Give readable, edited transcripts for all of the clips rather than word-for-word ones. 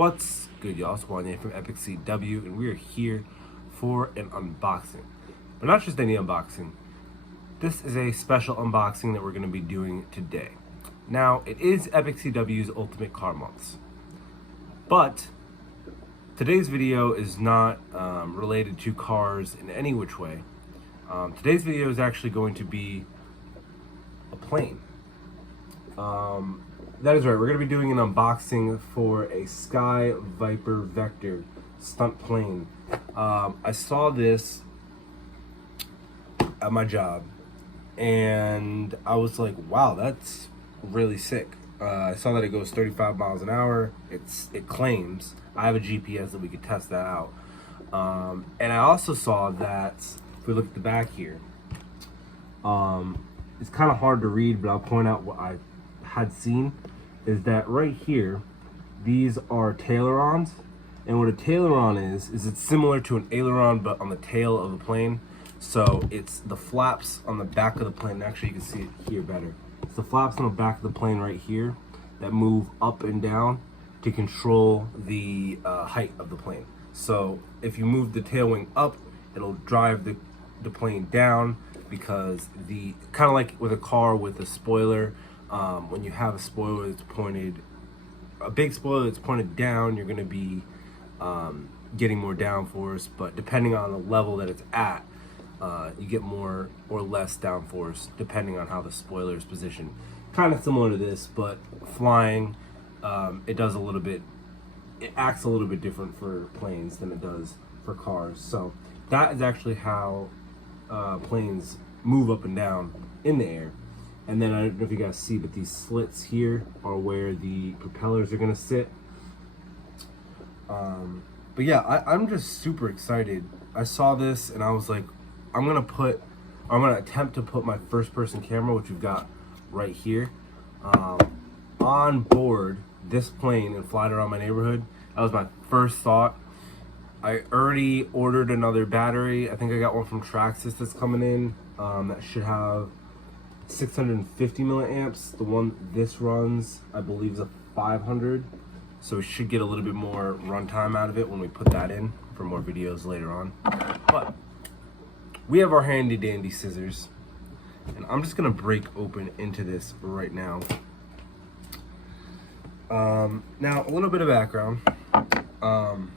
What's good, y'all? It's Wanyá from Epic CW, and we are here for an unboxing. But not just any unboxing. This is a special unboxing that we're going to be doing today. Now, it is Epic CW's Ultimate Car Months. But today's video is not related to cars in any which way. Today's video is actually going to be a plane. That is right, we're going to be doing an unboxing for a Sky Viper Vector stunt plane. I saw this at my job and I was like, wow, that's really sick. I saw that it goes 35 miles an hour. It claims. I have a GPS that we could test that out. And I also saw that, if we look at the back here, it's kind of hard to read, but I'll point out what I had seen is that right here, these are tailerons, and what a taileron is it's similar to an aileron but on the tail of the plane. So it's the flaps on the back of the plane. Actually, you can see it here better. It's the flaps on the back of the plane right here that move up and down to control the height of the plane. So if you move the tail wing up, it'll drive the plane down, because the kind of like with a car with a spoiler. When you have a spoiler that's pointed, a big spoiler that's pointed down, you're going to be getting more downforce, but depending on the level that it's at, you get more or less downforce depending on how the spoiler is positioned. Kind of similar to this, but flying, it does a little bit, it acts a little bit different for planes than it does for cars. So that is actually how planes move up and down in the air. And then I don't know if you guys see, but these slits here are where the propellers are gonna sit. But yeah, I'm just super excited. I saw this and I was like, I'm gonna attempt to put my first person camera, which we've got right here, on board this plane and fly it around my neighborhood. That was my first thought. I already ordered another battery. I think I got one from Traxxas that's coming in. That should have 650 milliamps. The one this runs, I believe, is a 500. So we should get a little bit more runtime out of it when we put that in for more videos later on. But we have our handy dandy scissors, and I'm just gonna break open into this right now. Now, a little bit of background. I'm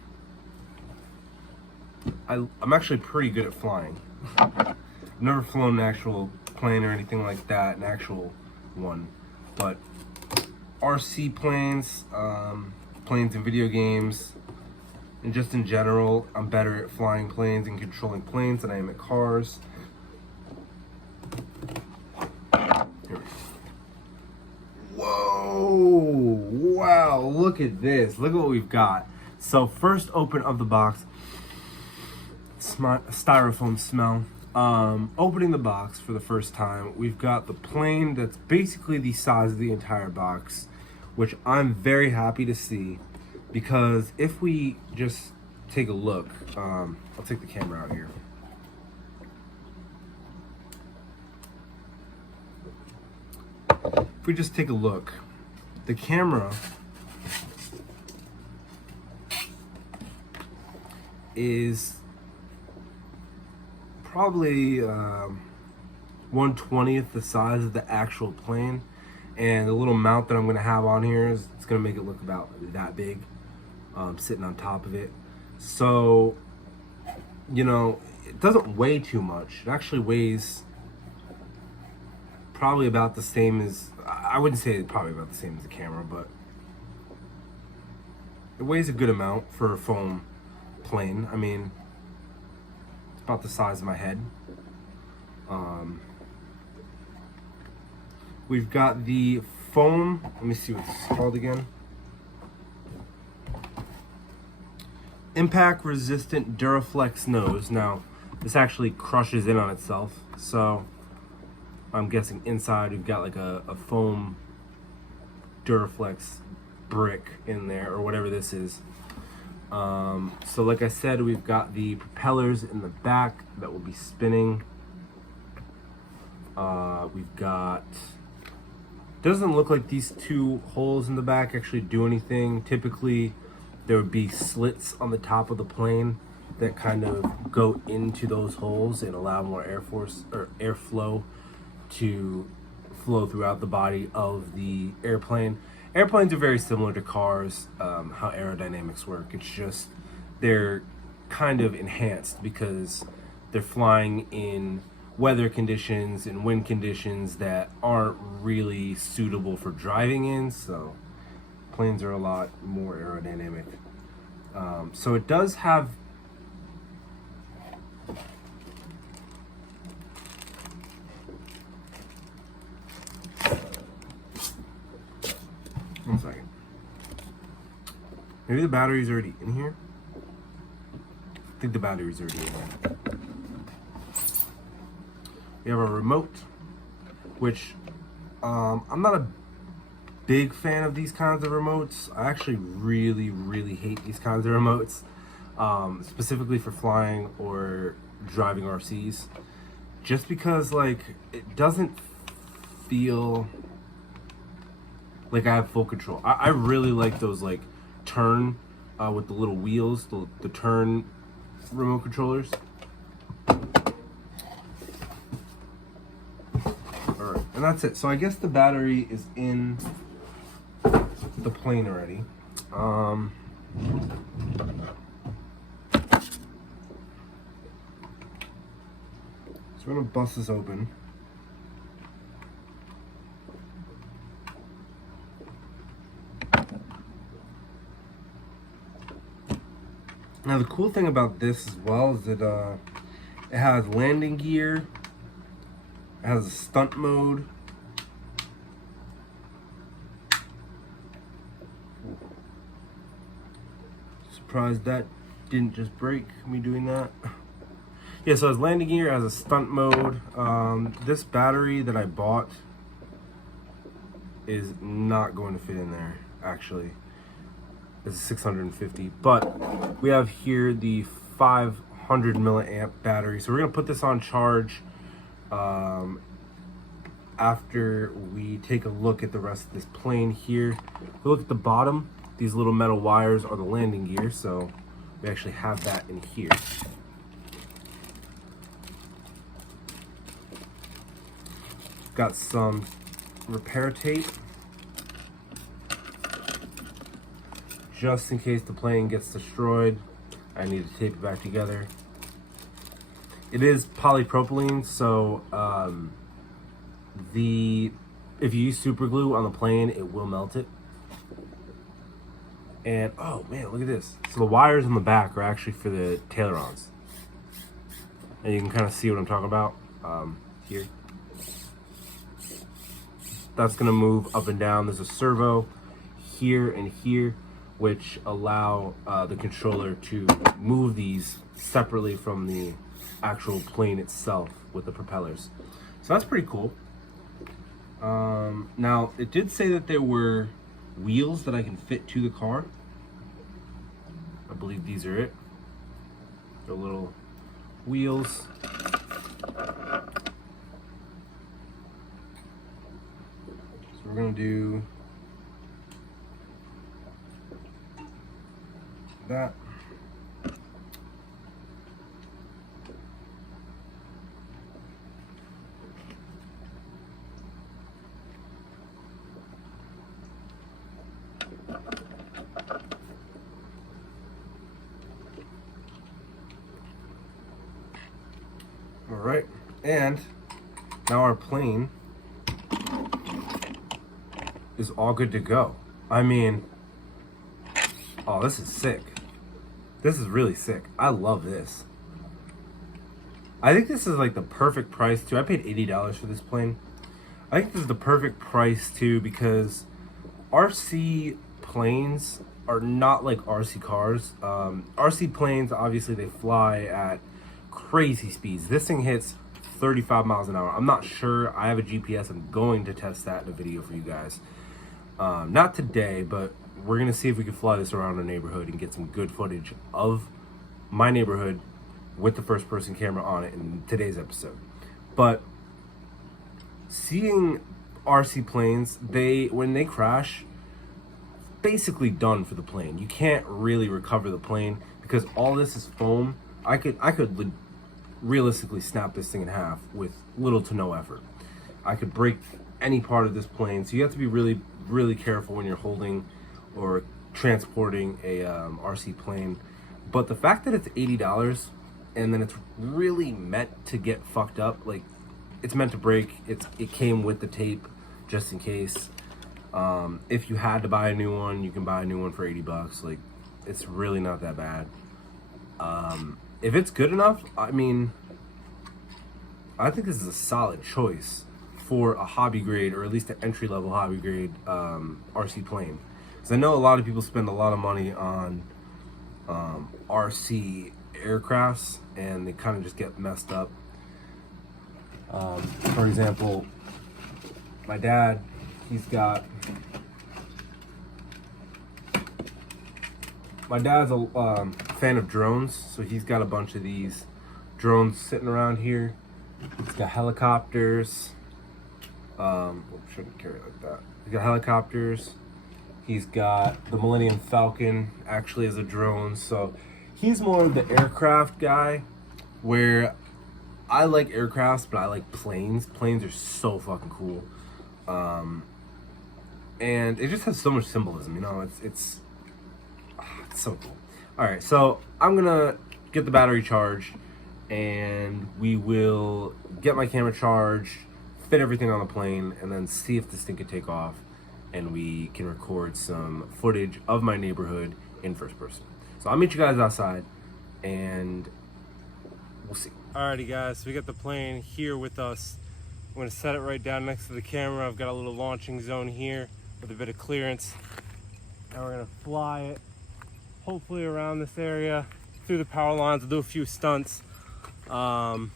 actually pretty good at flying. I've never flown an actual plane or anything like that, an actual one, but RC planes, planes in video games, and just in general, I'm better at flying planes and controlling planes than I am at cars. Here we go. Whoa! Wow! Look at this. Look at what we've got. So first open of the box, styrofoam smell. Opening the box for the first time, we've got the plane that's basically the size of the entire box, which I'm very happy to see, because if we just take a look, I'll take the camera out here. If we just take a look, the camera is probably 1/20th the size of the actual plane, and the little mount that I'm going to have on here is it's going to make it look about that big, sitting on top of it. So, you know, it doesn't weigh too much. It actually weighs probably about the same as, I wouldn't say probably about the same as the camera, but it weighs a good amount for a foam plane. I mean, about the size of my head. We've got the foam, let me see what this is called again. Impact resistant Duraflex nose. Now, this actually crushes in on itself, so I'm guessing inside we've got like a foam Duraflex brick in there, or whatever this is. So like I said, we've got the propellers in the back that will be spinning. We've got, doesn't look like these two holes in the back actually do anything. Typically there would be slits on the top of the plane that kind of go into those holes and allow more airflow to flow throughout the body of the airplane. Airplanes are very similar to cars, how aerodynamics work. It's just they're kind of enhanced because they're flying in weather conditions and wind conditions that aren't really suitable for driving in, so planes are a lot more aerodynamic. So it does have one second. Maybe the battery's already in here. I think the battery's already in here. We have a remote, which I'm not a big fan of these kinds of remotes. I actually really hate these kinds of remotes, specifically for flying or driving RCs, just because like it doesn't feel like I have full control. I really like those like turn with the little wheels, the turn remote controllers. Alright, and that's it. So I guess the battery is in the plane already. So we're gonna bust this open. Now the cool thing about this as well is that it has landing gear, it has a stunt mode, surprised that didn't just break me doing that. Yeah, so it has landing gear, it has a stunt mode. This battery that I bought is not going to fit in there, actually. It's 650, but we have here the 500 milliamp battery. So we're gonna put this on charge after we take a look at the rest of this plane here. If we look at the bottom, these little metal wires are the landing gear, so we actually have that in here. Got some repair tape, just in case the plane gets destroyed. I need to tape it back together. It is polypropylene, so if you use super glue on the plane, it will melt it. And oh man, look at this. So the wires on the back are actually for the ailerons, and you can kind of see what I'm talking about here. That's gonna move up and down. There's a servo here and here, which allow the controller to move these separately from the actual plane itself with the propellers. So that's pretty cool. Now, it did say that there were wheels that I can fit to the car. I believe these are it. The little wheels. So we're gonna do that. All right, and now our plane is all good to go. I mean, oh, this is sick. This is really sick. I love this. I think this is like the perfect price too. I paid $80 for this plane. I think this is the perfect price too, because RC planes are not like RC cars. RC planes, obviously they fly at crazy speeds. This thing hits 35 miles an hour. I'm not sure. I have a GPS. I'm going to test that in a video for you guys. Not today, but we're gonna see if we can fly this around our neighborhood and get some good footage of my neighborhood with the first person camera on it in today's episode. But seeing RC planes, when they crash, basically done for the plane. You can't really recover the plane because all this is foam. I could realistically snap this thing in half with little to no effort. I could break any part of this plane, so you have to be really careful when you're holding or transporting a RC plane. But the fact that it's $80 and then it's really meant to get fucked up, like it's meant to break. It came with the tape just in case. If you had to buy a new one, you can buy a new one for 80 bucks. Like, it's really not that bad. If it's good enough, I mean, I think this is a solid choice for a hobby grade, or at least an entry level hobby grade RC plane. Because I know a lot of people spend a lot of money on RC aircrafts and they kind of just get messed up. For example, my dad, my dad's a fan of drones, so he's got a bunch of these drones sitting around here. He's got helicopters. Shouldn't carry it like that. He's got helicopters. He's got the Millennium Falcon actually as a drone. So he's more of the aircraft guy, where I like aircrafts, but I like planes. Planes are so fucking cool. And it just has so much symbolism, you know. It's so cool. All right, so I'm gonna get the battery charged, and we will get my camera charged, fit everything on the plane, and then see if this thing can take off, and we can record some footage of my neighborhood in first person. So I'll meet you guys outside, and we'll see. Alrighty, guys, so we got the plane here with us. I'm gonna set it right down next to the camera. I've got a little launching zone here with a bit of clearance. And we're gonna fly it, hopefully around this area, through the power lines. We'll do a few stunts. It'll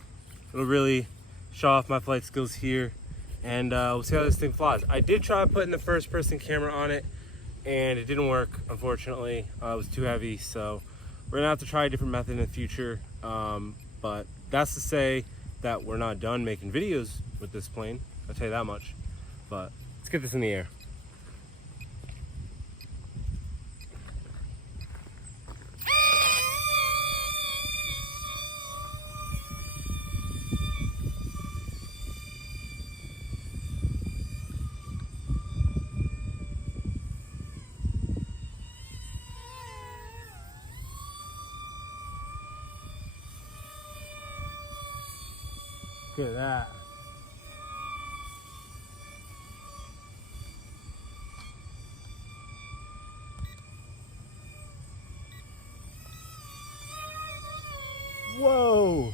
really show off my flight skills here, and we'll see how this thing flies. I did try putting the first person camera on it, and it didn't work, unfortunately. It was too heavy, so we're gonna have to try a different method in the future. But that's to say that we're not done making videos with this plane, I'll tell you that much. But let's get this in the air. Look at that. Whoa.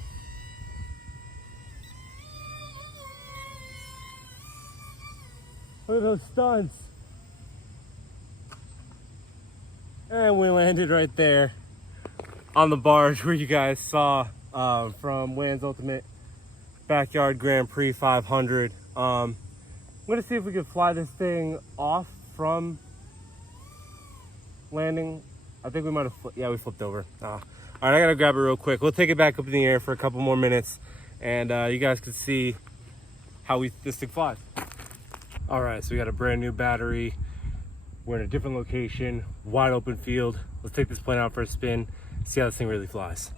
Look at those stunts. And we landed right there on the barge where you guys saw from Wanyá's Ultimate Backyard Grand Prix 500. I'm gonna see if we can fly this thing off from landing. I think we might have we flipped over. All right, I gotta grab it real quick. We'll take it back up in the air for a couple more minutes, and you guys can see how this thing flies. All right, so we got a brand new battery. We're in a different location, wide open field. Let's take this plane out for a spin, see how this thing really flies.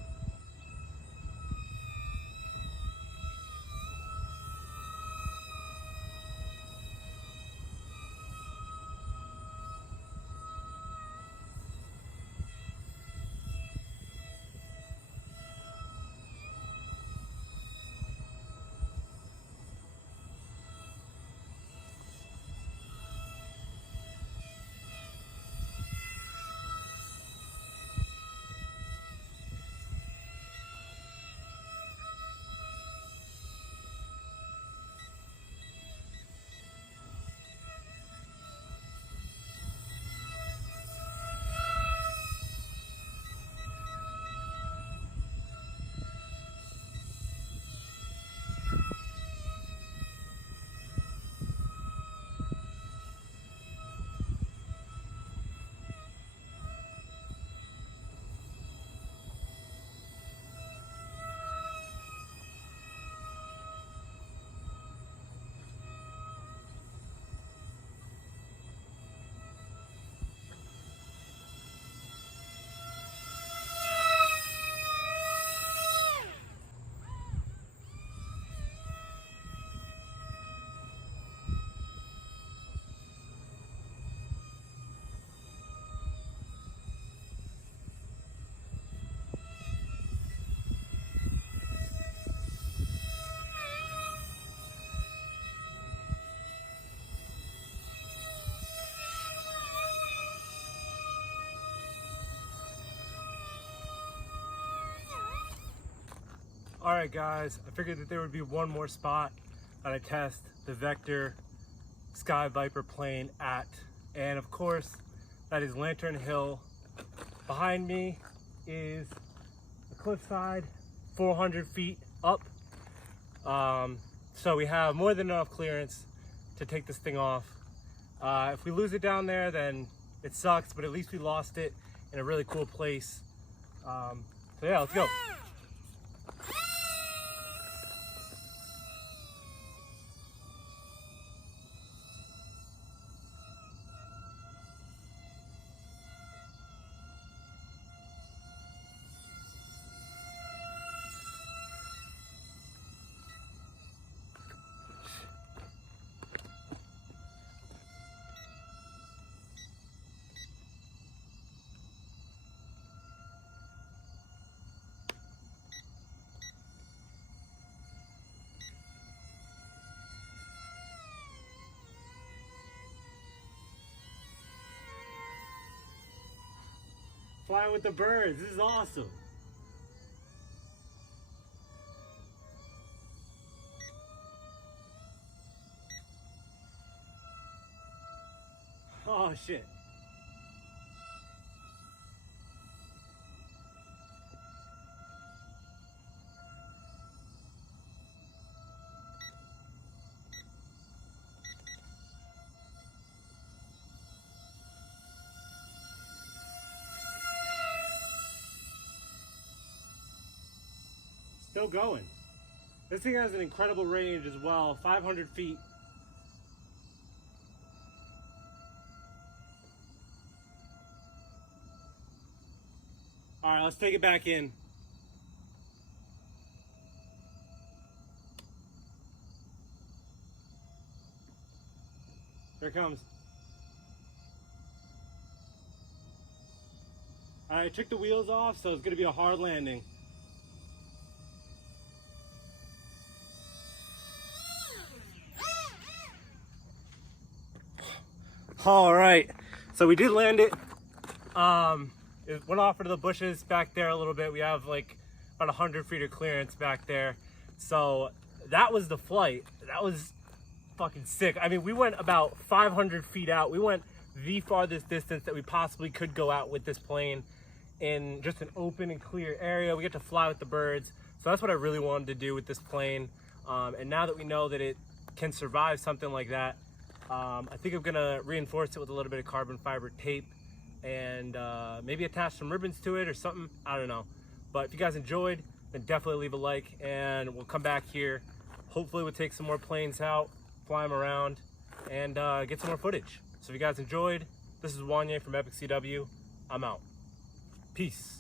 All right, guys, I figured that there would be one more spot that I test the Vector Sky Viper plane at. And of course, that is Lantern Hill. Behind me is the cliffside, 400 feet up. So we have more than enough clearance to take this thing off. If we lose it down there, then it sucks, but at least we lost it in a really cool place. So yeah, let's go. Flying with the birds, this is awesome. Oh shit. Still going. This thing has an incredible range as well, 500 feet. All right, let's take it back in. Here it comes. All right, I took the wheels off, so it's gonna be a hard landing. All right, so we did land it. It went off into the bushes back there a little bit. We have like about 100 feet of clearance back there. So that was the flight. That was fucking sick. I mean, we went about 500 feet out. We went the farthest distance that we possibly could go out with this plane in just an open and clear area. We get to fly with the birds. So that's what I really wanted to do with this plane. And now that we know that it can survive something like that, I think I'm gonna reinforce it with a little bit of carbon fiber tape and maybe attach some ribbons to it or something. I don't know. But if you guys enjoyed, then definitely leave a like and we'll come back here. Hopefully we'll take some more planes out, fly them around, and get some more footage. So if you guys enjoyed, this is Wanyá from Epic CW. I'm out. Peace.